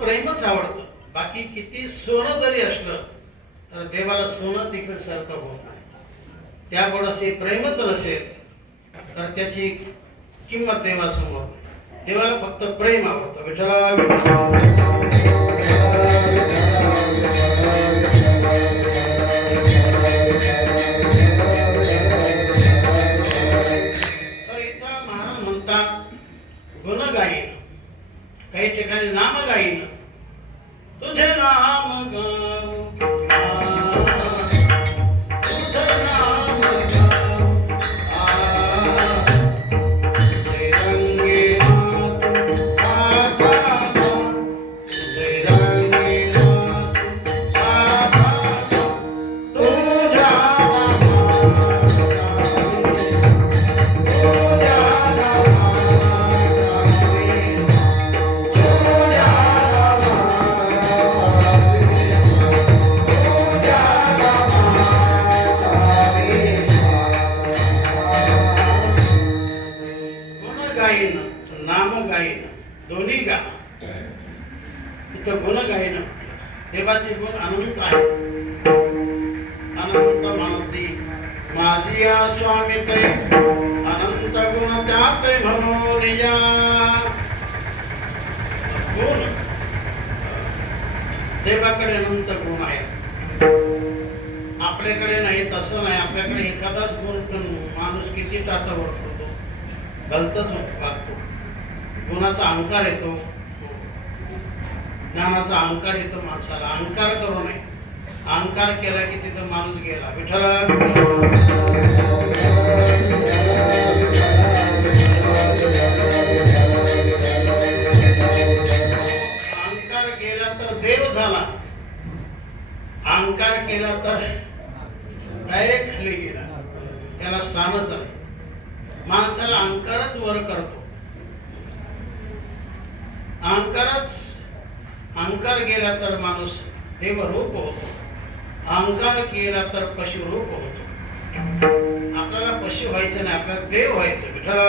प्रेमच आवडतं. बाकी किती सोनं जरी असलं तर देवाला सोनं देखील सारखं होत नाही. त्या गोडाशी प्रेमच नसेल तर त्याची किंमत देवासमोर. देवाला फक्त प्रेम आवडतं. विठ्ठला इथं महाराज म्हणतात गुण गाईन, काही ठिकाणी नाम गाईन. तुझे नाम गाऊ नाम गायन दोन्ही गा. इथं गुण गायन देवाचे गुण अनंत आहे. अनंत मानती माझी या स्वामी ते अनंत गुण त्यात म्हणून या. गुण देवाकडे अनंत गुण आहे. आपल्याकडे नाही तसं नाही. आपल्याकडे एखादाच गुण पण माणूस किती टाचावर करतो, गलतच वागतो. गुणाचा अहंकार येतो, ज्ञानाचा अहंकार येतो माणसाला. अहंकार करू नये. अहंकार केला की तिथं माणूस गेला. विठ्ठला अहंकार केला तर देव झाला, अहंकार केला तर डायरेक्ट खाली गेला. त्याला स्थानच नाही. माणसाला अहंकारच वर करतो. अहंकार गेला तर माणूस देवरूप होतो. अहंकार केला तर पशुरूप होतो. आपल्याला पशु व्हायचं नाही, आपल्याला देव व्हायचं. विठ्ठला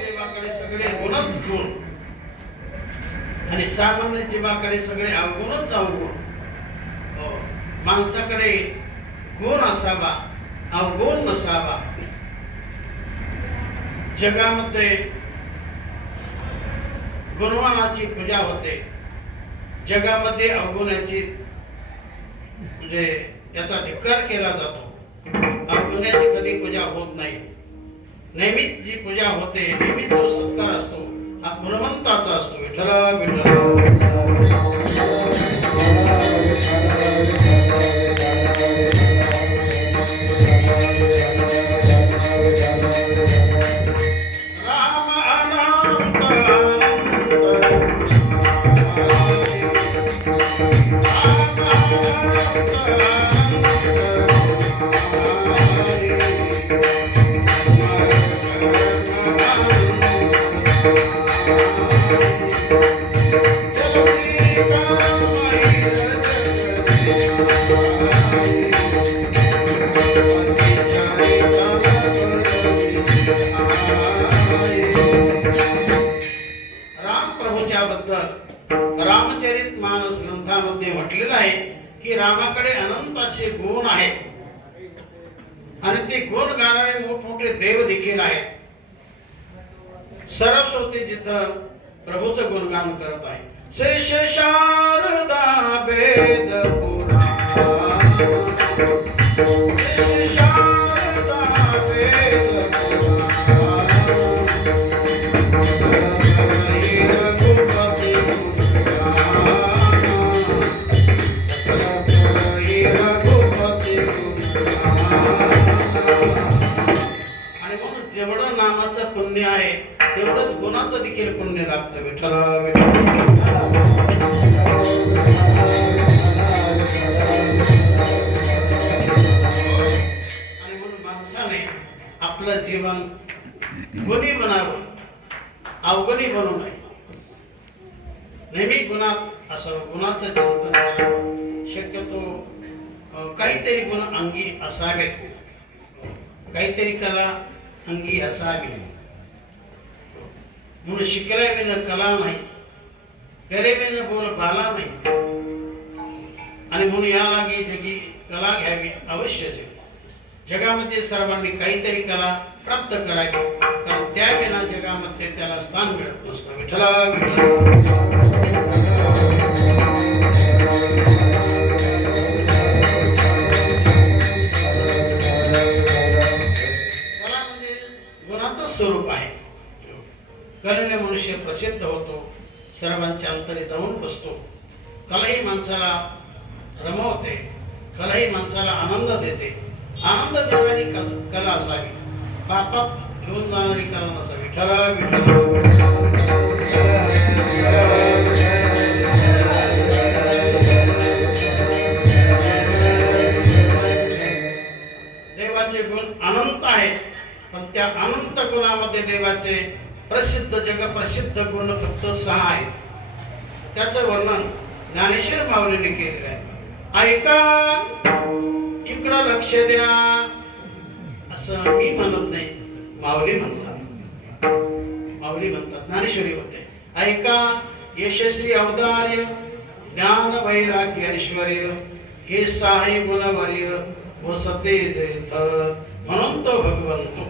देवाकडे सगळे गुणच गुण आणि सामान्य जीवाकडे सगळे अवगुणच अवगुण. माणसाकडे गुण असावा, अवगुण नसावा. जगामध्ये गुणवानाची पूजा होते, जगामध्ये अवगुणाची म्हणजे याचा धिक्कार केला जातो. अवगुणाची कधी पूजा होत नाही. नेहमीच जी पूजा होते, नेहमीच जो सत्कार असतो हा गुणवंताचा असतो. विठ्ठला विठ्ठला रामचरित मानस ग्रंथामध्ये म्हटलेलं आहे की रामाकडे अनंत असे गुण आहेत आणि ते गुण गाणारे मोठमोठे देव देखील आहेत. सरस्वती जिथं प्रभूचं गुणगान करत आहे. शेष शारदा वेद पुराण जेवढं नामाचं पुण्य आहे तेवढंच गुणाचं देखील पुण्य लागतं. विठ्ठला आणि म्हणून माणसाने आपलं जीवन गुणी बनावं, अवगुणी बनू नये. नेहमी गुणात असं गुणाचं चिंतन करावं. शक्यतो काहीतरी गुण अंगी असावेत. काहीतरी कला अंगी असावी, म्हणून शिकल्याविना कला नाही, गरिबीने बोल बाला नाही, आणि म्हणून या लागी जगी कला घ्यावी अवश्यच. जगामध्ये सर्वांनी काहीतरी कला प्राप्त करावी, कारण त्याविना जगामध्ये त्याला स्थान मिळत नसतं. विठ्ठला कला म्हणजे गुणाचं स्वरूप आहे. कलेने मनुष्य प्रसिद्ध होतो, सर्वांच्या अंतरी जाऊन बसतो. कलाही माणसाला रमवते, कलाही माणसाला आनंद देते. आनंद देणारी कला असावी, पापात घेऊन जाणारी कला नसावी. विठ्ठला देवाचे गुण अनंत आहेत, पण त्या अनंत गुणामध्ये देवाचे प्रसिद्ध जगप्रसिद्ध गुण फक्त 6 आहेत. त्याचं वर्णन ज्ञानेश्वर माऊलीने केलेलं आहे. ऐका, इकडं लक्ष द्या, असं मी म्हणत नाही, माऊली म्हणतात. माऊली म्हणतात, ज्ञानेश्वरी म्हणते, ऐका, यशस्वी औदार्य, ज्ञान वैराग्य ऐश्वर्य, हे 6 गुणवर्य वसते जैथ, म्हणून तो भगवंतो.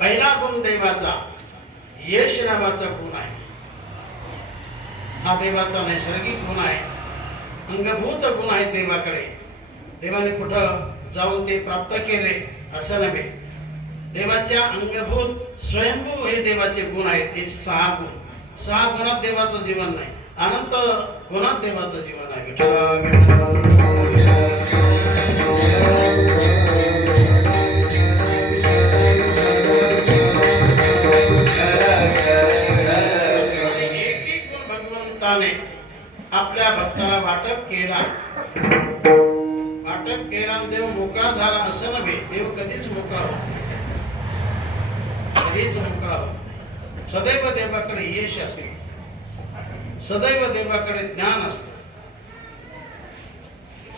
पहिला गुण देवाचा यश नावाचा गुण आहे. हा देवाचा नैसर्गिक गुण आहे, अंगभूत गुण आहे देवाकडे. देवाने कुठं जाऊन ते प्राप्त केले असं नव्हे. देवाच्या अंगभूत स्वयंभू हे देवाचे गुण आहेत. हे 6 गुण. 6 गुणात देवाचं जीवन नाही, अनंत गुणात देवाचं जीवन आहे. आपल्या भक्ताला वाटप केला, वाटप केला देव मोकळा झाला असं नव्हे. देव कधीच मोकळा होत नाही, कधीच मोकळा होत नाही. सदैव देवाकडे यश असते, सदैव देवाकडे ज्ञान असते,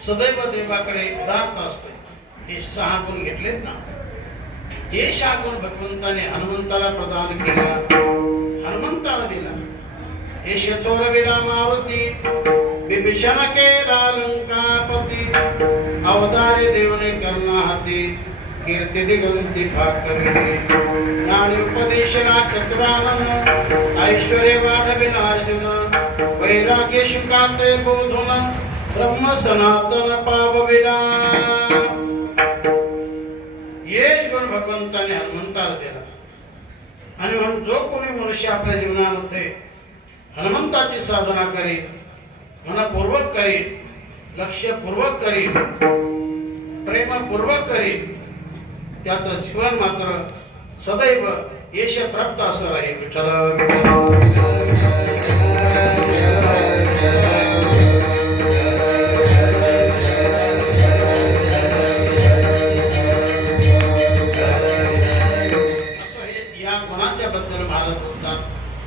सदैव देवाकडे उदारता असते. हे 6 गुण घेतलेत ना. हे 6 गुण भगवंताने हनुमंताला प्रदान केला, हनुमंताला दिला. हे शथोर विना मारुती, विभीषण केला लंकापती, अवतारे देवने करना हाती, कीर्ती दिगंती भाकरी, ज्ञान उपदेशना चतुरानन, ऐश्वर्य वाढविला अर्जुन, वैराग्य शुकाते बोधुन, ब्रह्म सनातन पावविला. हेच गुण भगवंताने हनुमंताला दिला. आणि म्हणून जो कोणी मनुष्य आपल्या जीवनामध्ये हनुमंताची साधना करील, मनपूर्वक करील, लक्ष्यपूर्वक करील, प्रेमपूर्वक करील, त्याचं जीवन मात्र सदैव यश प्राप्त असं राहील. या गुणाच्या बद्दल महाराज बोलतात,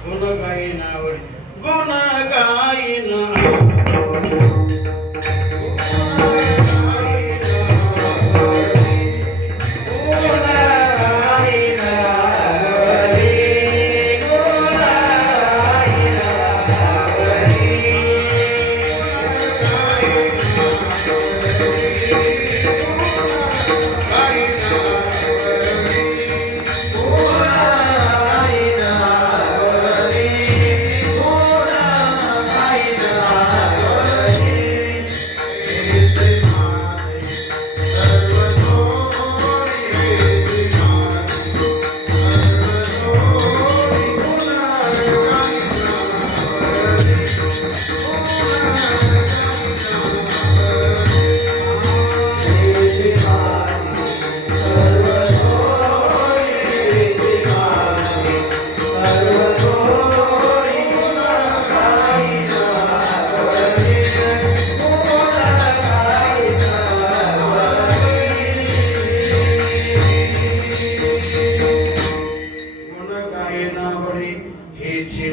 गुण गायीन आवडी, गुण गायीन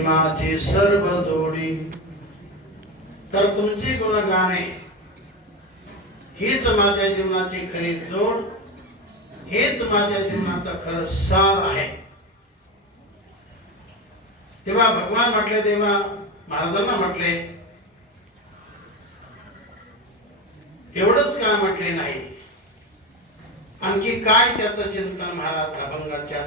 माझी सर्व जोडी. तर तुमची गुणगाणे हीच माझ्या जीवनाची खरी जोड हेच माझ्या जीवनाचं खरं सार आहे. तेव्हा भगवान म्हटले, तेव्हा महाराजांना म्हटले, एवढंच का म्हटले नाही, आणखी काय त्याचं चिंतन महाराज अभंगाच्या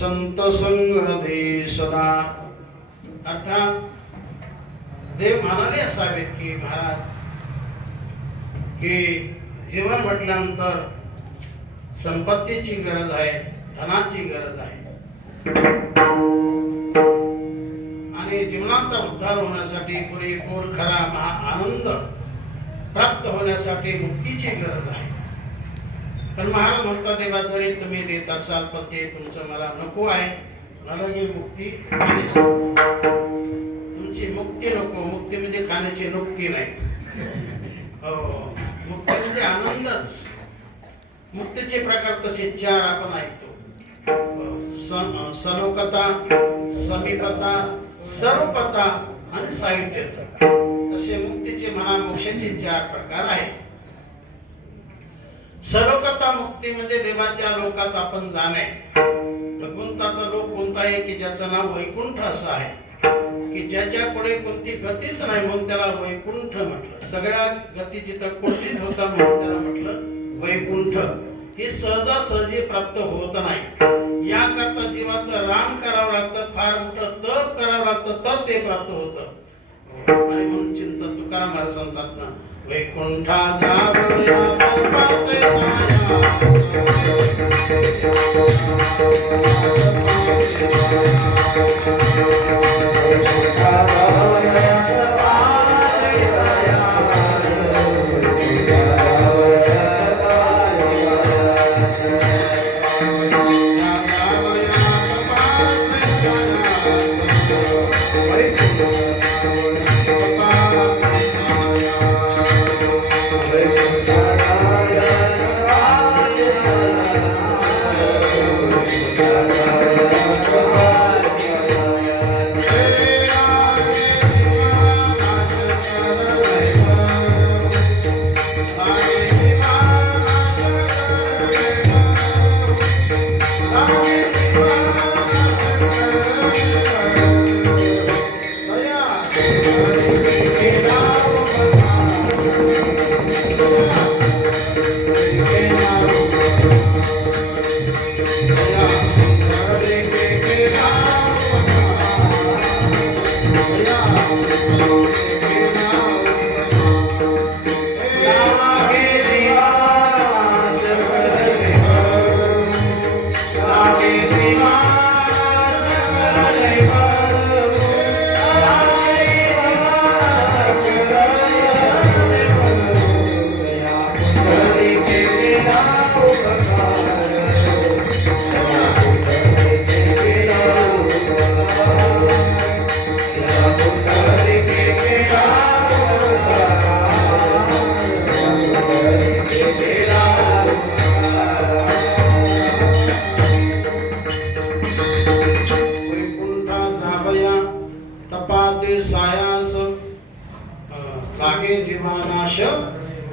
संत संगधे सदा. अर्थात देव म्हणाले असावेत की महाराज की जीवन म्हटल्यानंतर संपत्तीची गरज आहे, धनाची गरज आहे, आणि जीवनाचा उद्धार होण्यासाठी पुरेपूर खरा आनंद प्राप्त होण्यासाठी मुक्तीची गरज आहे. पण महाराज म्हणतात, देवा जरी तुम्ही देत असाल पण ते तुमचं मला नको आहे, मला ही मुक्ती तुमची मुक्ती नको. मुक्ती म्हणजे खाण्याची नुक्ती नाही, हो, मुक्ती म्हणजे आनंदच. मुक्तीचे प्रकार तसे चार आपण ऐकतो, सलोकता, समीपता, सरूपता आणि साहित्यता. तसे मुक्तीचे म्हणा मोक्षाचे चार प्रकार आहेत. सलोकता मुक्ती म्हणजे देवाच्या लोकात आपण जाणे. भगवंताचा लोक कोणता आहे की ज्याचं नाव वैकुंठ असं आहे, की ज्याच्या पुढे कोणती गतीच नाही म्हणून त्याला वैकुंठ म्हटलं. सगळ्या गती जिथं कोणतीच होता म्हणून त्याला म्हटलं वैकुंठ. हे सहजासहजी प्राप्त होत नाही. याकरता जीवाचं राम करावं लागतं, फार मोठं तप करावं लागतं, तर ते प्राप्त होतं. आणि म्हणून चिंतन तुकाराम महाराज सांगतात ना, वैकुंठा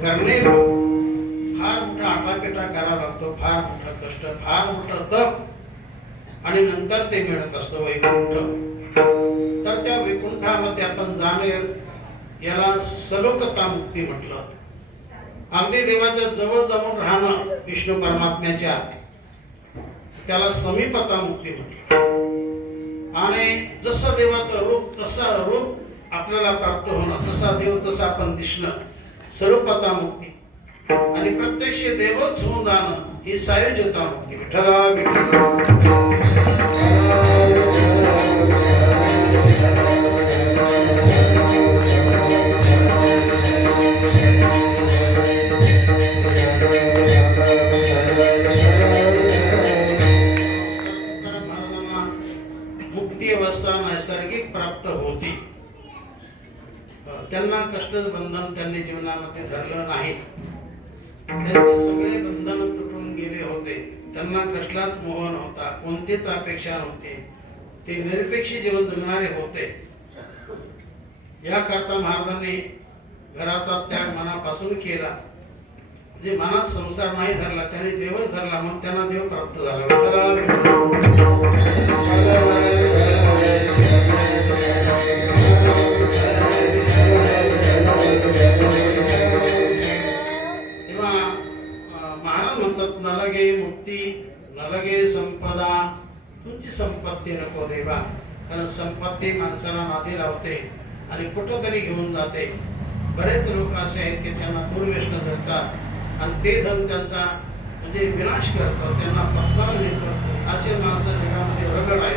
करणे फार मोठा आटापिटा करावा लागतो, फार मोठा कष्ट, फार मोठं तप, आणि नंतर ते मिळत असतं वैकुंठ. तर त्या वैकुंठामध्ये आपण जाणे याला सलोकता मुक्ती म्हटलं. अगदी देवाच्या जवळ जाऊन राहणं विष्णू परमात्म्याच्या, त्याला समीपता मुक्ती म्हटलं. आणि जसं देवाचं रूप तसं रूप आपल्याला प्राप्त होणं, तसा देव तसं आपण दिसणं, स्वरूपता मुक्ती. आणि प्रत्यक्ष देवच होऊन जाणं ही सायुज्यता मुक्ती. विठ्ठला मुक्ती अवस्था नैसर्गिक प्राप्त होती. त्यांना कष्ट बंधन त्यांनी जीवनामध्ये धरलं नाही. त्यांचे सगळे बंधन तुटून गेले होते. त्यांना कसलाच मोह नव्हता, कोणतीच अपेक्षा नव्हती. ते निरपेक्ष जीवन जगणारे होते. याकरता महाराजांनी घराचा त्याग मनापासून केला. जे मनात संसार नाही धरला त्याने देवच धरला, म्हणून त्यांना देव प्राप्त झाला. तेव्हा महाराज म्हणतात, न लगे मुक्ती न लगे संपदा, तुमची संपत्ती नको देवा. कारण संपत्ती माणसाला नादी लावते आणि कुठंतरी घेऊन जाते. बरेच लोक असे आहेत की त्यांना दुर्व्यसन करतात आणि ते धन त्यांचा म्हणजे विनाश करतात, त्यांना पत्तार नेतात. असे माणसं जगामध्ये रगड आहे.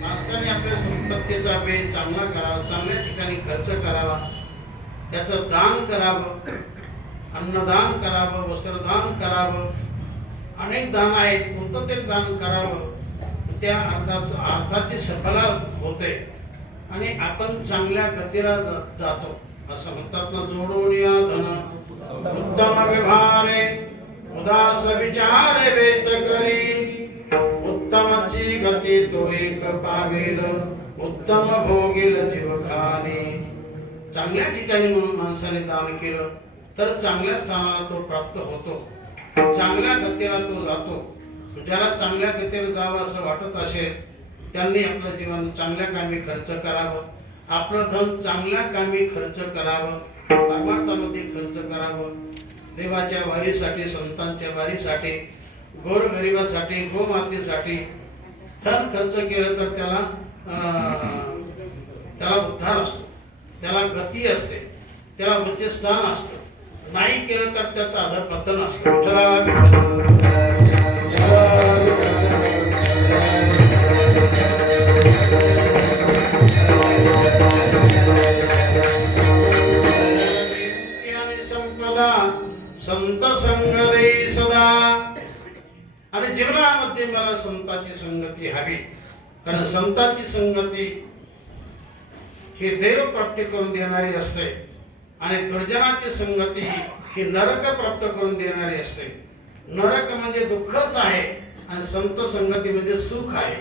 माणसाने आपल्या संपत्तीचा वेळ चांगला करावा, चांगल्या ठिकाणी खर्च करावा, त्याचं दान करावं, अन्नदान करावं, वस्त्रदान करावं. अनेक दान आहेत, कोणतं तरी दान करावं. त्या अर्थाची सफलता होते आणि आपण चांगल्या गतीला जातो. असं म्हणतात ना, जोडून या धन उत्तम व्यवहारे उदास विचारे वेच करी, उत्तमची गती तो एक पावेल, उत्तम भोगेल जीवखानी. चांगल्या ठिकाणी म्हणून माणसाने दान केलं तर चांगल्या स्थानाला तो प्राप्त होतो, चांगल्या गतीला तो जातो. ज्याला चांगल्या गतीला जावं असं वाटत असेल त्यांनी आपलं जीवन चांगल्या कामी खर्च करावं, आपलं धन चांगल्या कामी खर्च करावं, परमार्थामध्ये खर्च करावं. देवाच्या वारीसाठी, संतांच्या वारीसाठी, गोरगरिबासाठी, गोमातेसाठी धन खर्च केलं तर त्याला उद्धार असतो, त्याला गती असते, त्याला उच्चस्थान असतं. नाही केलं तर त्याचं अधःपतन असतं. संपदा संत संग दे सदा. आणि जीवनामध्ये मला संताची संगती हवी. कारण संताची संगती ही देव प्राप्ती करून देणारी असते आणि दुर्जनाची संगती ही नरक प्राप्त करून देणारी असते. नरक म्हणजे दुःखच आहे आणि संत संगती म्हणजे सुख आहे.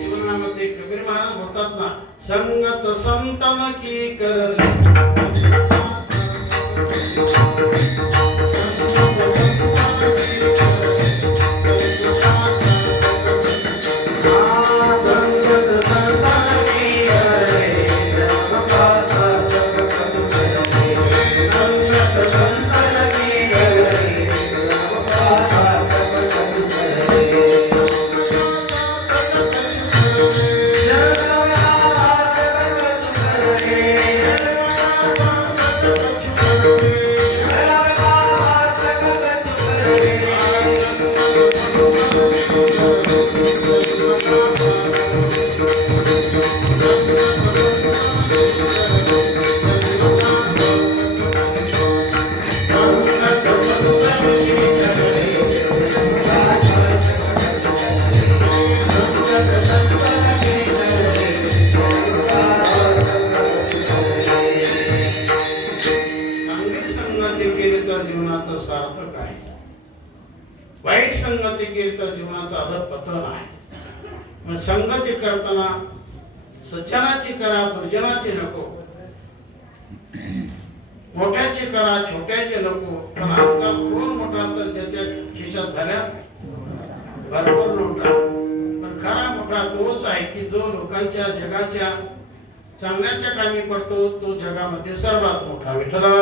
जीवनामध्ये कबीर महाराज होतात ना, संगत संतन की कर वाईट संगती केली तर जीवनाचा अधःपतन आहे. मग संगती करताना सज्जनाची करा, दुर्जनाची नको. मोठ्याची करा, छोट्याची नको. पण आजकाल कोण मोठा तर ज्याच्या खिशात झाल्या भरपूर नोटा. पण खरा मोठा तोच आहे की जो लोकांच्या जगाच्या चांगल्याच्या कामी पडतो, तो जगामध्ये सर्वात मोठा. विठ्ठला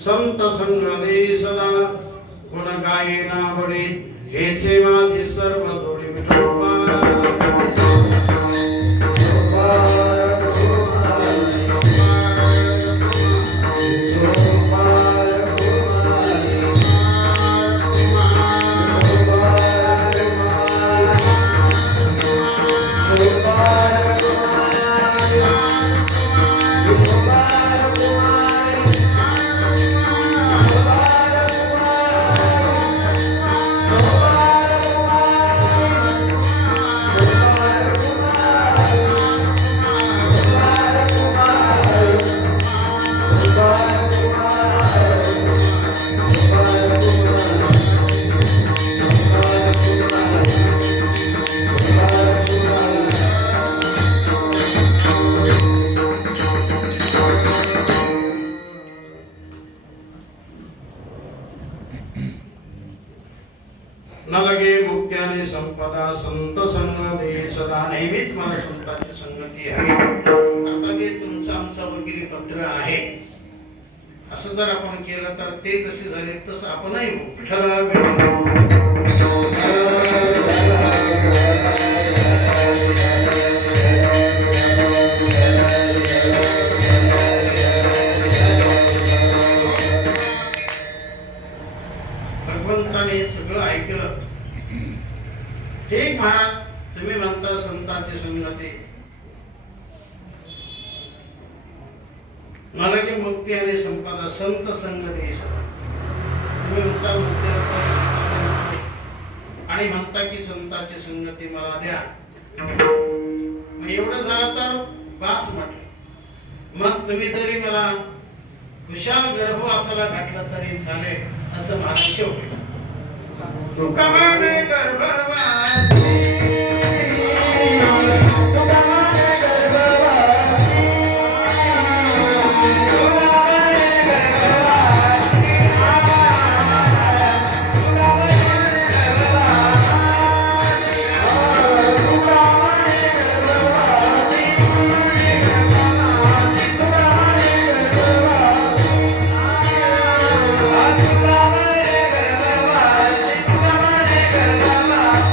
संत संग दे सदा, गुण गायना बडे, हेचे माझे सर्व जोडी. विठोबा नलगे मुक्त्याने संपदा, संत संग दे सदा. नेहमीच मला संतांची संगती आहे. आता ते तुमचं आमचं वगैरे पत्र आहे असं जर आपण केलं तर ते कसे झाले तसं आपणही भगवंताने सगळं ऐकलं. ठीक महाराज, तुम्ही म्हणता संतांची संगती, नरके मुक्ती आणि संपदा, संत संग दे सदा. तुम्ही म्हणता मुक्ती आणि म्हणता की संतांची संगती मला द्या. मग एवढं झालं तर बास म्हटलं. मग तुम्ही तरी मला खुशाल गर्भ असायला घातलं तरी चालेल असं माझं शेवटी. तुका माने गर्भवासी, तुका माने गर्भवासी, तुका माने गर्भवासी, तुका माने गर्भवासी, तुका माने गर्भवासी, तुका माने गर्भवासी, तुका माने गर्भवासी.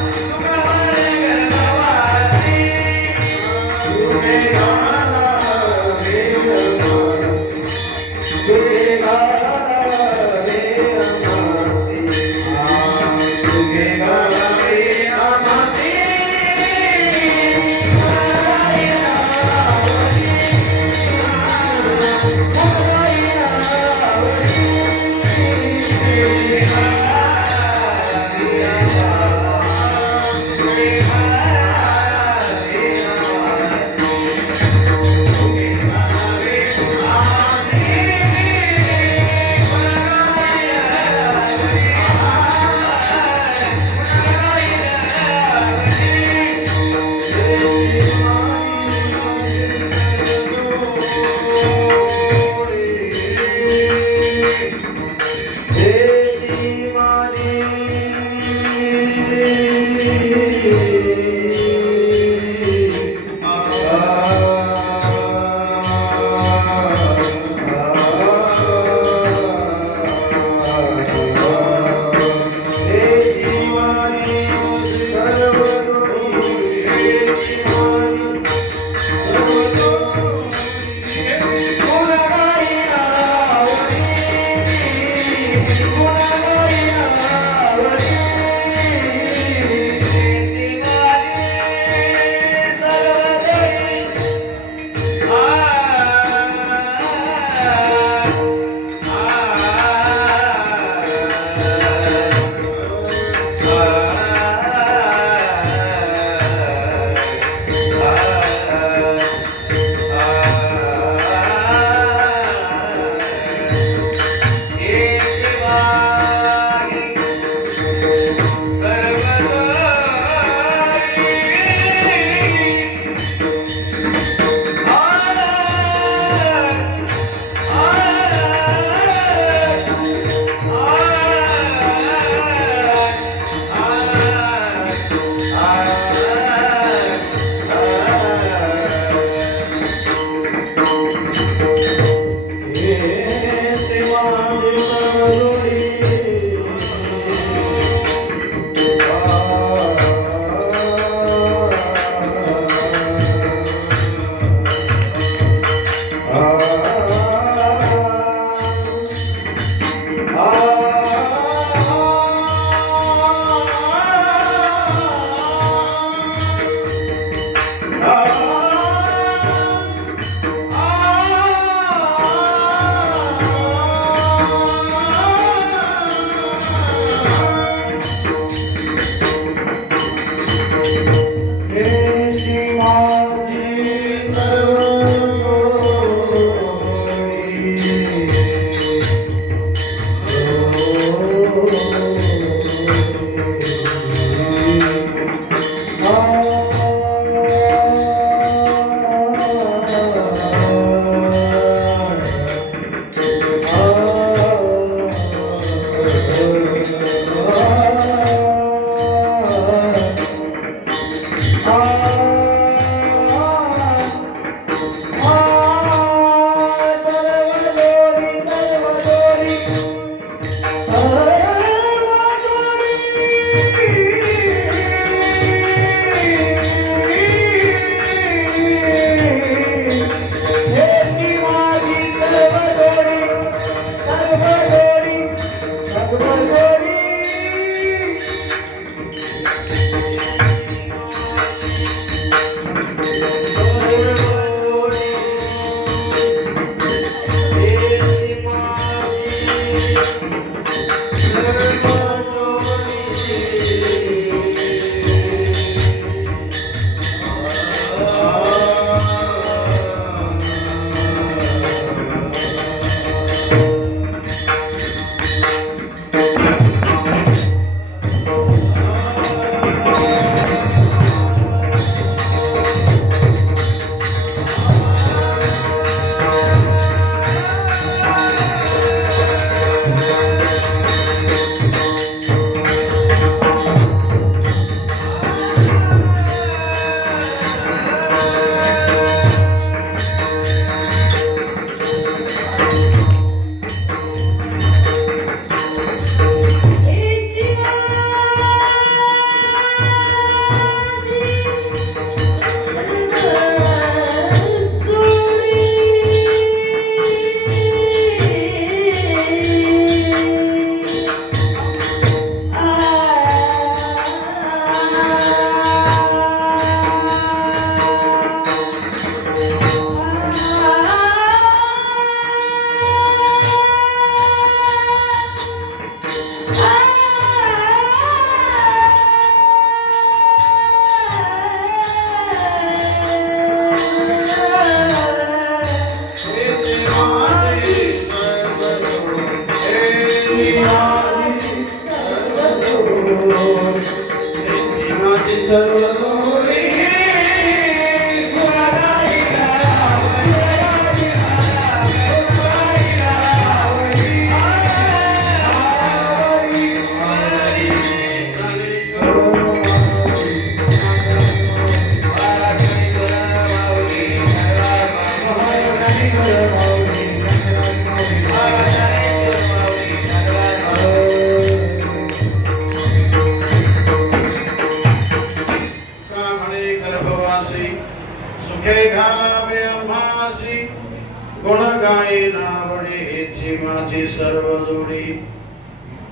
कोण गाये नावडे हेची माझी सर्व जोडी.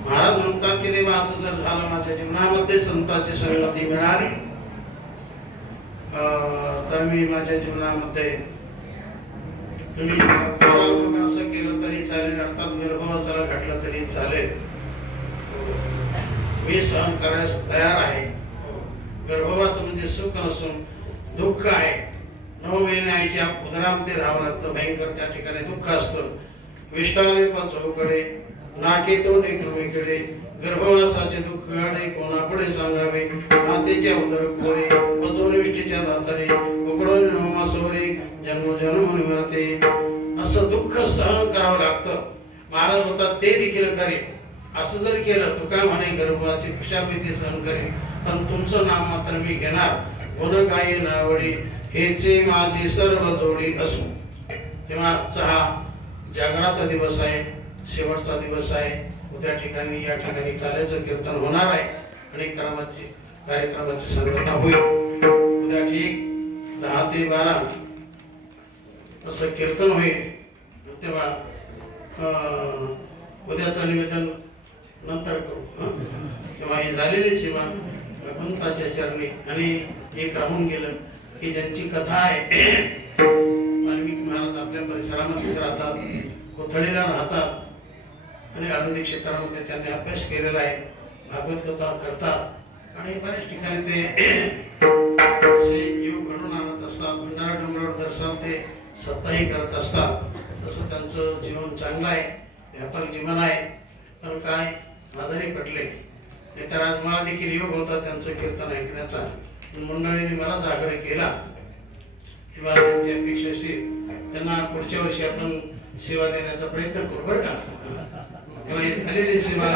महाराज म्हणतात की देवा असं जर झालं माझ्या जीवनामध्ये संतांची संगती मिळाली तर मी माझ्या जीवनामध्ये तुम्ही मग असं केलं तरी चालेल, अर्थात गर्भवासाला घातलं तरी चालेल, मी सहन करायला तयार आहे. गर्भवास म्हणजे सुख नसून दुःख आहे. 9 महिने आईच्या उदरामध्ये राहावं लागतं, भयंकर त्या ठिकाणी दुःख असतं. विष्टाले चौकडे नाके तोंड एकमेकडे, गर्भवासाचे दुःख गाडे कोणाकडे सांगावे. मातेच्या उदर कोरे व विष्टीच्या दातारे, उकडून नवमासोरे जन्म जन्म मरते. असं दुःख सहन करावं लागतं. महाराज होतात ते देखील करेल. असं जर केलं तू काय म्हणे गर्भवासी कशा मी ते सहन करेन, पण तुमचं नाम मात्र मी घेणार. गुण गाये नावडी हेचे माझी सर्व जोडी असो. तेव्हा हा जागराचा दिवस आहे, शेवटचा दिवस आहे. उद्या ठिकाणी या ठिकाणी काल्याचं कीर्तन होणार आहे आणि कार्यक्रमाची सांगता होईल. उद्या ठीक 10 ते 12 असं कीर्तन होईल. तेव्हा उद्याचं निवेदन नंतर करू. तेव्हा ही झालेली सेवा भगवंताच्या चरणी. आणि एक राहून गेलं की ज्यांची कथा आहे, वाल्मिकी महाराज आपल्या परिसरामध्ये राहतात, कोथळीला राहतात आणि आळंदी क्षेत्रामध्ये त्यांनी अभ्यास केलेला आहे. भागवत कथा करतात आणि बऱ्याच ठिकाणी ते योग घडून आणत असतात. भंडारा डोंगरावर दर्शन ते सत्ताही करत असतात. तसं त्यांचं जीवन चांगलं आहे, व्यापक जीवन आहे. पण काय आजारी पडले नाही तर आज मला देखील योग होता त्यांचं कीर्तन ऐकण्याचा. मंडळीने मलाच आग्रह केला किंवा त्यांची अपेक्षाशी त्यांना पुढच्या वर्षी आपण सेवा देण्याचा प्रयत्न करू बरं का. तेव्हा ही झालेली सेवा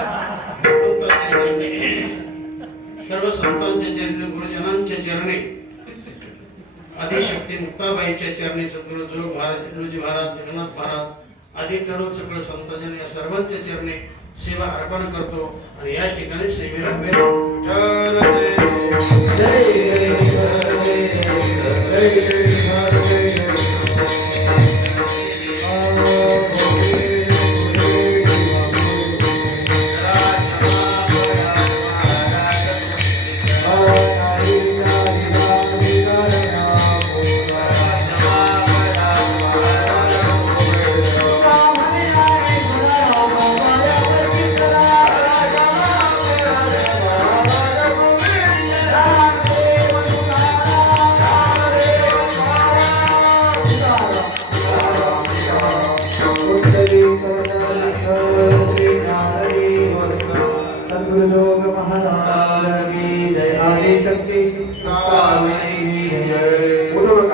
सर्व संतांच्या चरणी, गुरुजनांच्या चरणी, आदिशक्ती मुक्ताबाईच्या चरणी, सद्गुरु जोग महाराज, इंद्रजी महाराज, जगन्नाथ महाराज आदी करून सगळं संतांजन या सर्वांच्या चरणी सेवा अर्पण करतो. आणि या ठिकाणी सेवेला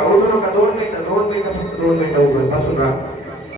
उठू नका 2 मिनिटं फक्त 2 मिनिटं उभं बसून राहा.